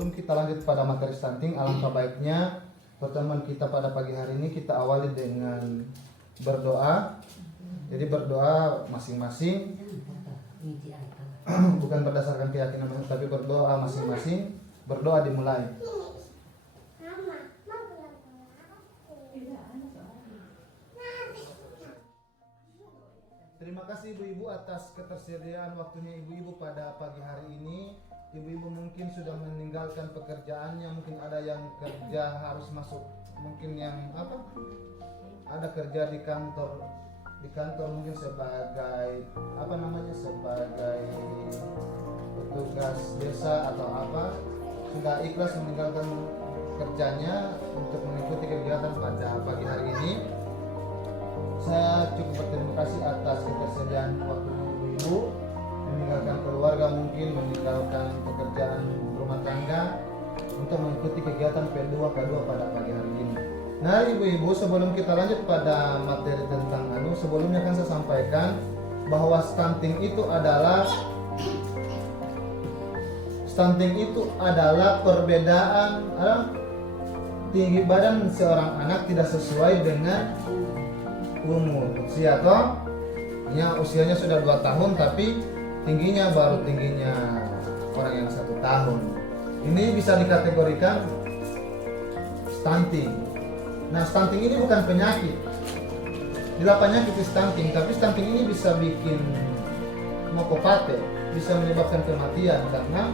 sebelum kita lanjut pada materi stunting, alangkah baiknya pertemuan kita pada pagi hari ini kita awali dengan berdoa. Jadi berdoa masing-masing, bukan berdasarkan keyakinan, tapi berdoa masing-masing. Berdoa dimulai. Terima kasih ibu-ibu atas ketersediaan waktunya ibu-ibu pada pagi hari ini. Ibu-ibu mungkin sudah meninggalkan pekerjaannya, mungkin ada yang kerja harus masuk, mungkin yang ada kerja di kantor mungkin sebagai sebagai petugas desa atau sudah ikhlas meninggalkan kerjanya untuk mengikuti kegiatan pada pagi hari ini. Saya cukup berterima kasih atas ketersediaan waktu ibu-ibu, meninggalkan keluarga, mungkin meninggalkan pekerjaan rumah tangga untuk mengikuti kegiatan P2 pada pagi hari ini. Nah ibu-ibu, sebelum kita lanjut pada materi tentang sebelumnya kan saya sampaikan bahwa stunting itu adalah perbedaan tinggi badan seorang anak tidak sesuai dengan umur usia, atau usianya sudah 2 tahun tapi tingginya baru tingginya orang yang 1 tahun. Ini bisa dikategorikan stunting. Nah, stunting ini bukan penyakit. Tidak penyakit stunting, tapi stunting ini bisa bikin mokopate, bisa menyebabkan kematian. Karena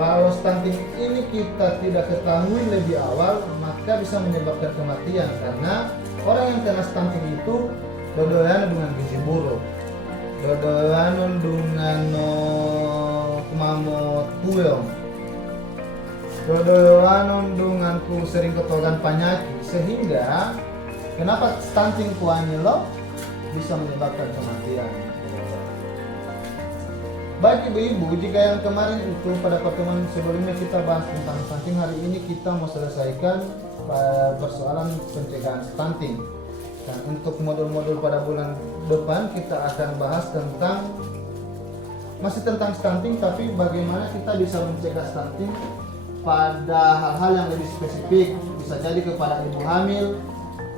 kalau stunting ini kita tidak ketahui lebih awal, maka bisa menyebabkan kematian. Karena orang yang kena stunting itu dodoyan dengan gizi buruk, dodoyan dengan kumamot kuyong, dodoyan dengan sering ketogan penyakit, sehingga kenapa stunting kuanyelo bisa menyebabkan kematian. Bagi ibu-ibu, jika yang kemarin itu pada pertemuan sebelumnya kita bahas tentang stunting, hari ini kita mau selesaikan persoalan pencegahan stunting. Dan untuk modul-modul pada bulan depan kita akan bahas masih tentang stunting, tapi bagaimana kita bisa mencegah stunting pada hal-hal yang lebih spesifik. Bisa jadi kepada ibu hamil,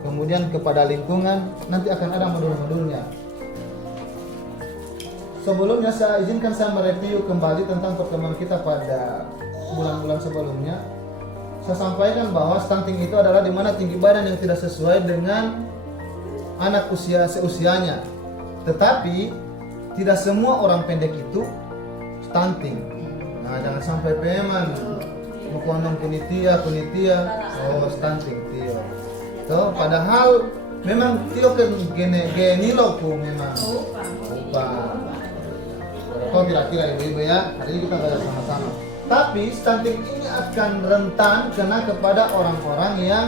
kemudian kepada lingkungan, nanti akan ada modul-modulnya. Sebelumnya saya izinkan saya mereview kembali tentang pertemuan kita pada bulan-bulan sebelumnya. Saya sampaikan bahwa stunting itu adalah di mana tinggi badan yang tidak sesuai dengan anak seusianya. Tetapi tidak semua orang pendek itu stunting. Nah, jangan sampai peman mukondong kunitia stunting tio. So, padahal memang tio genilo ku memang upa. Kau kira-kira ibu-ibu ya, hari ini kita belajar sama-sama. Tapi stunting ini akan rentan kena kepada orang-orang yang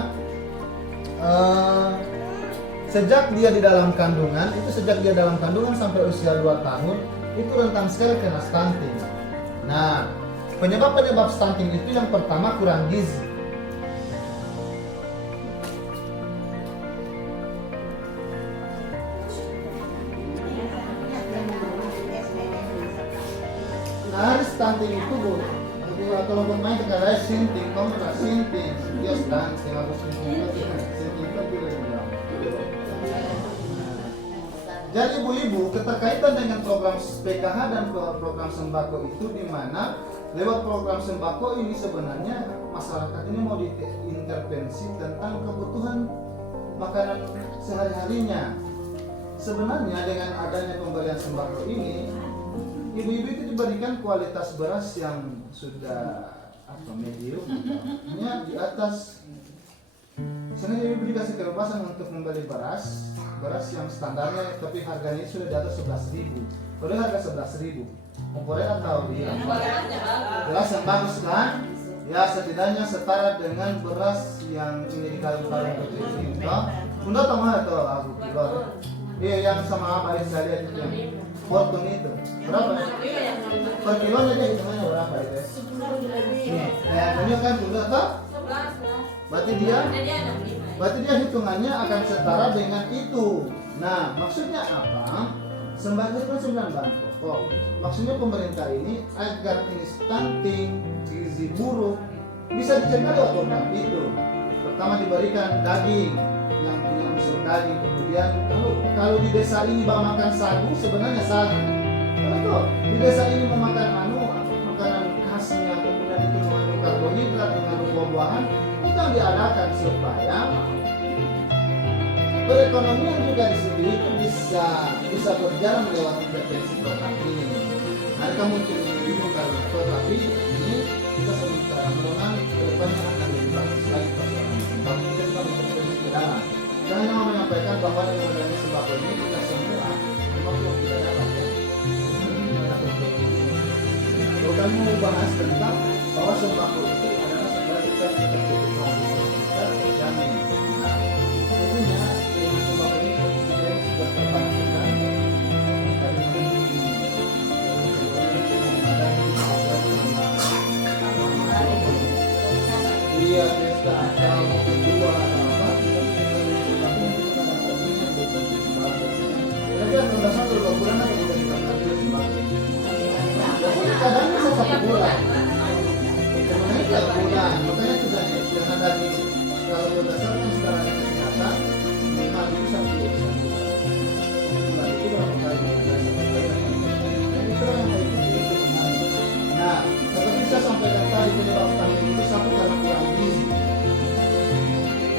sejak dia dalam kandungan sampai usia 2 tahun itu rentan sekali kena stunting. Nah, penyebab stunting itu yang pertama kurang gizi. Nah, stunting itu kalau pemain sekali sinting, dia stunting harus sinting itu tidak. Jadi ibu-ibu, keterkaitan dengan program PKH dan program sembako itu, di mana lewat program sembako ini sebenarnya masyarakat ini mau diintervensi tentang kebutuhan makanan sehari-harinya. Sebenarnya dengan adanya pemberian sembako ini, ibu-ibu itu diberikan kualitas beras yang sudah medium, hanya di atas. Sebenarnya ibu dikasih kebebasan untuk membeli beras yang standarnya, tapi harganya sudah di atas 11.000. Boleh harga 11.000. Komporen atau dia? Beras yang bagus kan? Ya setidaknya setara dengan beras yang ini di kaleng-kaleng kecil ini. Untuk tambah atau aku kilo? Iya, yang sama apa yang saya lihat itu yang potong itu berapa? Per kilonya dia hitungannya berapa itu? Nih, kayaknya kan sudah tak? Berarti dia hitungannya akan setara dengan itu. Nah, maksudnya apa? Sembako itu kan 9 bahan pokok. Maksudnya pemerintah ini agar ini stunting, gizi gizi buruk, bisa dicegah lewat program itu. Pertama diberikan daging yang punya unsur daging. Kemudian kalau di desa ini makan sagu sebenarnya sagu. Karena tuh di desa ini memakan makanan khasnya, kemudian itu mengandung karbohidrat, mengandung buah-buahan, itu yang diadakan supaya perekonomian juga di sini itu bisa berjalan lewat intervensi program ini. Mereka mungkin bingung karena apa, tapi ini kita sementara mengenal kedepannya akan lebih bagus lagi persoalan. Kalau kita juga mengintervensi ke dalam, saya hanya mau menyampaikan bahwa dengan adanya sembako ini kita semua memang belum kita dapat ya. Kalau kami mau bahas tentang bahwa sembako itu adalah sebuah kita tercukupan, kita terjamin. Nah, tentunya dengan sembako ini kita sudah terbantukan. Iya, pesta atau kedua apa? Mereka berdasar berapa bulan atau tidak kita ambil sembako? Kadang bisa 1 bulan. Sebenarnya 3 bulan. Makanya sudah jangan lagi kalau berdasarkan secara kesehatan minimal itu sampai 1 bulan itu berapa kali Nah, seperti saya sampaikan tadi, penyebab stunting itu satu karena kurang gizi.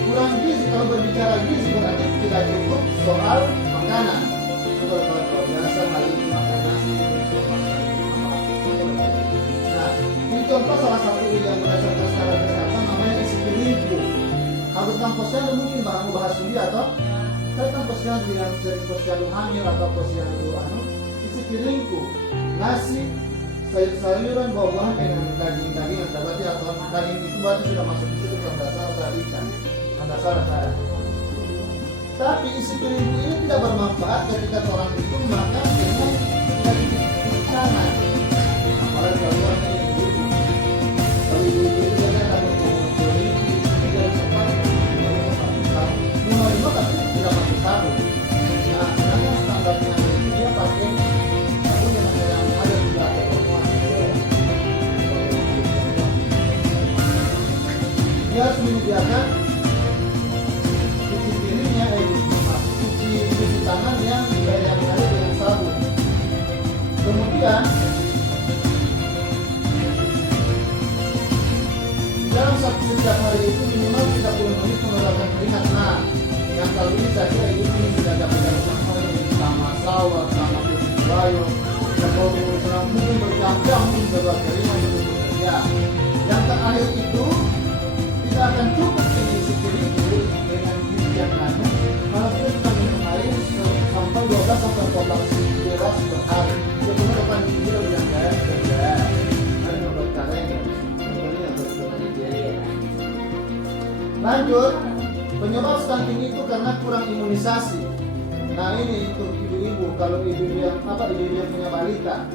Kurang gizi, kalau berbicara gizi berarti tidak cukup soal makanan. Kalau biasa kali ini makan nasi, nah, ini contoh salah satu yang berdasarkan secara kesehatan namanya isi piringku. Kalau tentang posyandu mungkin mau bahas dulu atau tentang posyandu yang sering posyandu hamil atau posyandu isi piringku, nasi, sayur-sayuran, buah-buahan dengan daging-daging yang terbaca atau daging itu berarti sudah masuk di situ berdasar ikan, berdasar saya. Tapi isi piringku ini tidak bermanfaat ketika orang itu makan dengan daging kanan. Apalagi kalau orang ini kalau ibu itu dia akan mengumpulkan tidak sempat menerima tapi tidak pakai sabun. Nah, sekarang standarnya itu dia pakai sabun yang ada di belakang. Dia harus menyediakan cuci piringnya, cuci tangan yang ada dengan sabun. Kemudian dalam setiap hari itu minimal 30 menit mengeluarkan keringat. Nah, yang kali ini saya kira ini sudah dapat sama sawah, sama bayu, dan kalau senang mungkin berjam-jam berbuat keringat untuk bekerja. Yang terakhir itu tidak akan cukup isi piring itu dengan gizi yang anu kalau kita bisa minum air sampai 12 sampai 14 gelas per hari. Sebelumnya depan kita bilang gaya kerja ada beberapa cara yang lanjut. Penyebab stunting itu karena kurang imunisasi. Nah ini untuk ibu-ibu, kalau ibu yang punya balita.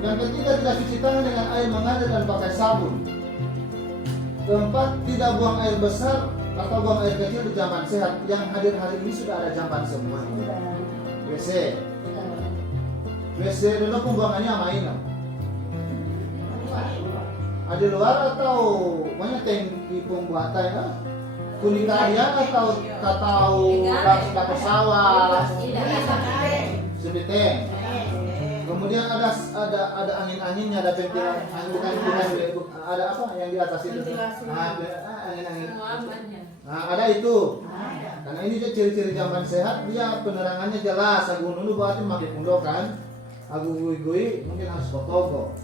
Yang ketiga, tidak cuci tangan dengan air mengalir dan pakai sabun. Keempat, tidak buang air besar atau buang air kecil di jamban sehat. Yang hadir hari ini sudah ada jamban semua. WC dulu pembuangannya sama ini. Ada luar atau banyak tangki pembuatan ya? Kuning kalian atau dapur sawah, sebeteng. Kemudian ada angin-anginnya, ada ventilasi, bukan ada apa yang di atas itu? Angin-angin. Nah, ada itu. Karena ini ciri-ciri jamban sehat, dia penerangannya jelas. Aku dulu berarti pakai pundokan, aku gui mungkin harus fotogo.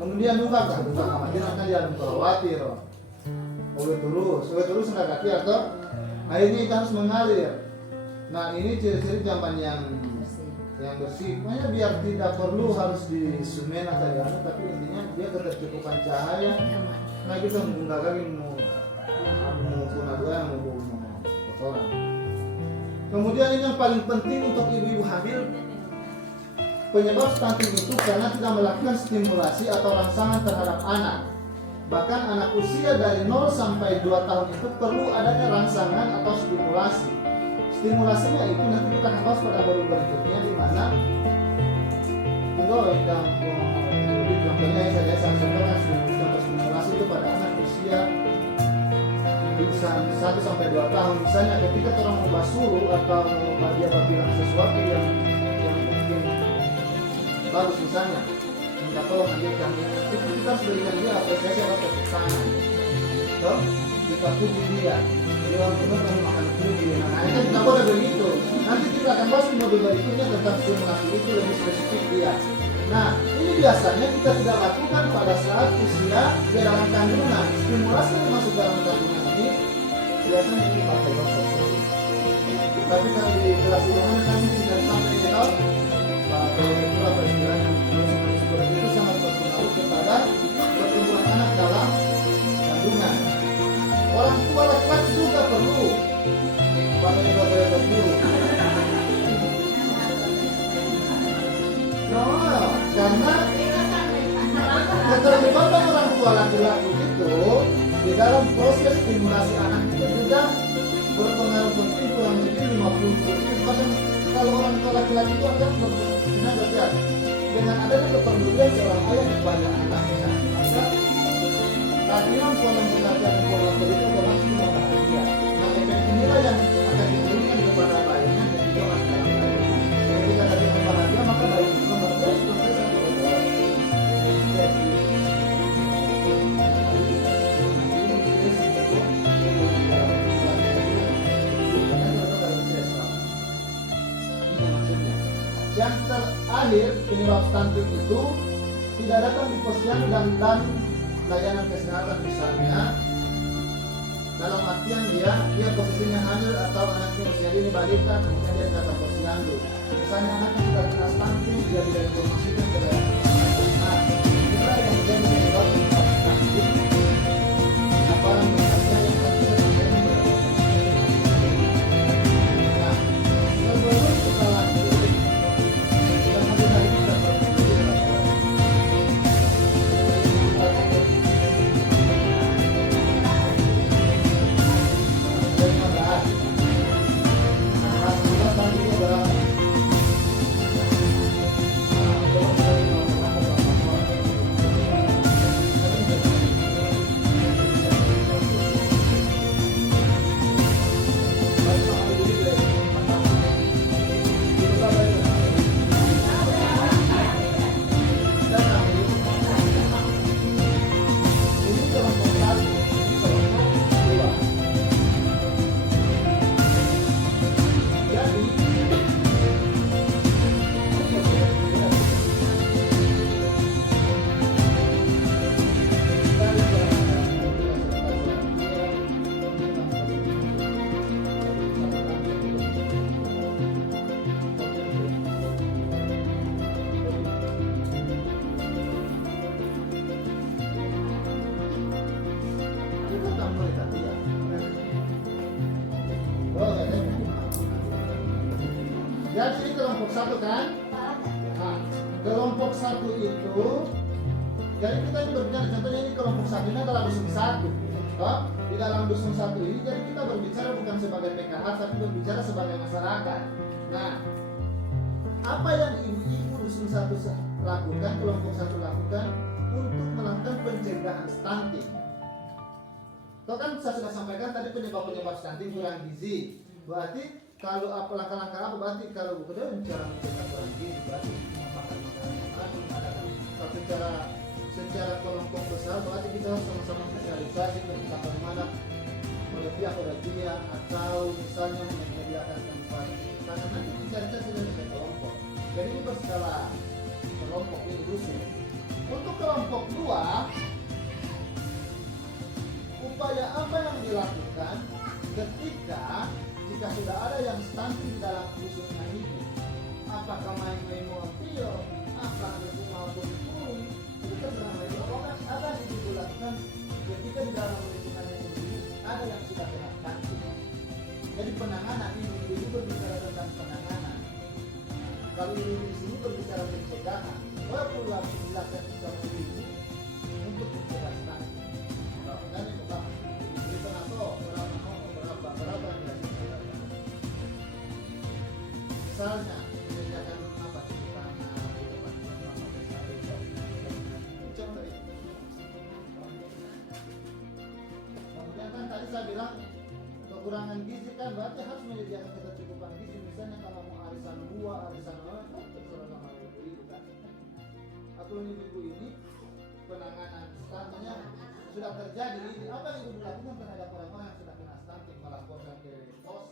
Kemudian buka kamar dia akan di dalam khawatir. Oleh terus hendak kaki atau airnya itu harus mengalir. Nah ini ciri-ciri jamban yang bersih. Makanya biar tidak perlu harus di semen atau di anu, tapi intinya dia ketercukupan cahaya. Nah kita menggunakan lagi mau punah dua yang mau kotoran. Kemudian ini yang paling penting untuk ibu-ibu hamil. Penyebab stunting itu karena tidak melakukan stimulasi atau rangsangan terhadap anak. Bahkan anak usia dari 0 sampai 2 tahun itu perlu adanya rangsangan atau stimulasi. Stimulasinya itu nanti kita akan bahas pada modul berikutnya, di mana contohnya yang saya contohkan contoh stimulasi itu pada anak usia 1 sampai 2 tahun. Misalnya ketika orang mau suruh atau dia bilang sesuatu yang mungkin bagus, misalnya minta tolong ambilkan, itu kita harus berikan dia apresiasi atau tepuk tangan. So, kita puji dia. Jadi orang tua kan makan puji. Nah, itu kita boleh begitu. Nanti kita akan bahas di modul berikutnya tentang stimulasi itu lebih spesifik dia. Nah, ini biasanya kita tidak lakukan pada saat usia dia dalam kandungan. Stimulasi yang masuk dalam kandungan ini biasanya ini pakai dokter. Tapi kalau di kelas ilmuwan kami tidak sampai tahu bahwa itu apa istilahnya itu sangat berpengaruh kepada pertumbuhan anak dalam kandungan. Orang tua laki-laki juga perlu pada perlu. Karena keterlibatan orang tua laki-laki itu di dalam proses stimulasi anak itu juga berpengaruh penting kurang lebih 50%. Bahkan kalau orang tua laki-laki itu akan berpengaruh dengan adanya kepedulian seorang ayah kepada anaknya. Maka kehadiran pola pengertian pola itu adalah semua bahagia. Nah, efek inilah yang akan diberikan kepada bayinya dan juga masyarakat. Ketika tadi bahagia, maka bayi itu berproses yang berubah. Yang terakhir, penyebab stunting itu tidak datang di posyandu dan layanan kesehatan, misalnya dalam artian dia posisinya hamil atau anaknya usia dini balita, kemudian dia datang posyandu. Misalnya anaknya sudah kena stunting, dia tidak diinformasikan ke layanan kesehatan. Nah, inilah yang menjadi penyebab stunting. Apa yang menyebabkan yang harusnya sampai Nah, sebelum kita lanjut, jadi ini kelompok satu kan? Nah, kelompok satu itu, jadi kita ini berbicara, contohnya ini kelompok satu ini adalah dusun satu. Toh, di dalam dusun satu ini, jadi kita berbicara bukan sebagai PKH, tapi berbicara sebagai masyarakat. Nah, apa yang ibu-ibu dusun satu lakukan, kelompok satu lakukan untuk melakukan pencegahan stunting? Toh kan saya sudah sampaikan tadi penyebab stunting kurang gizi. Berarti kalau apa langkah-langkah apa, berarti kalau bukan cara mencegah kurang gizi, berarti makan makanan secara kelompok besar, berarti kita harus sama-sama sosialisasi tentang bagaimana melebih apabila atau misalnya menyediakan tempat, karena nanti dicari-cari dari kelompok. Jadi ini berskala kelompok ini dusun. Untuk kelompok 2, upaya apa yang dilakukan ketika jika sudah ada yang stunting dalam dusunnya ini? Apakah main-main mobil, apakah rumah pun, itu terserah mereka. Pokoknya ada yang dilakukan ketika di dalam lingkungannya sendiri ada yang sudah kena stunting. Jadi penanganan ini berbicara tentang penanganan. Kalau ini di sini berbicara pencegahan, perlu dilakukan sama ibu untuk mencegah stunting. Dan itu Pak, kita nato berapa yang dilakukan. Misalnya menyediakan apa di depan saya bilang kekurangan gizi kan berarti harus menyediakan ketercukupan gizi. Misalnya kalau mau arisan buah, arisan apa, kan terserah sama ibu kan. Atau ibu ini penanganan stuntingnya sudah terjadi. Apa yang ibu lakukan terhadap orang-orang yang sudah kena stunting, melaporkan ke pos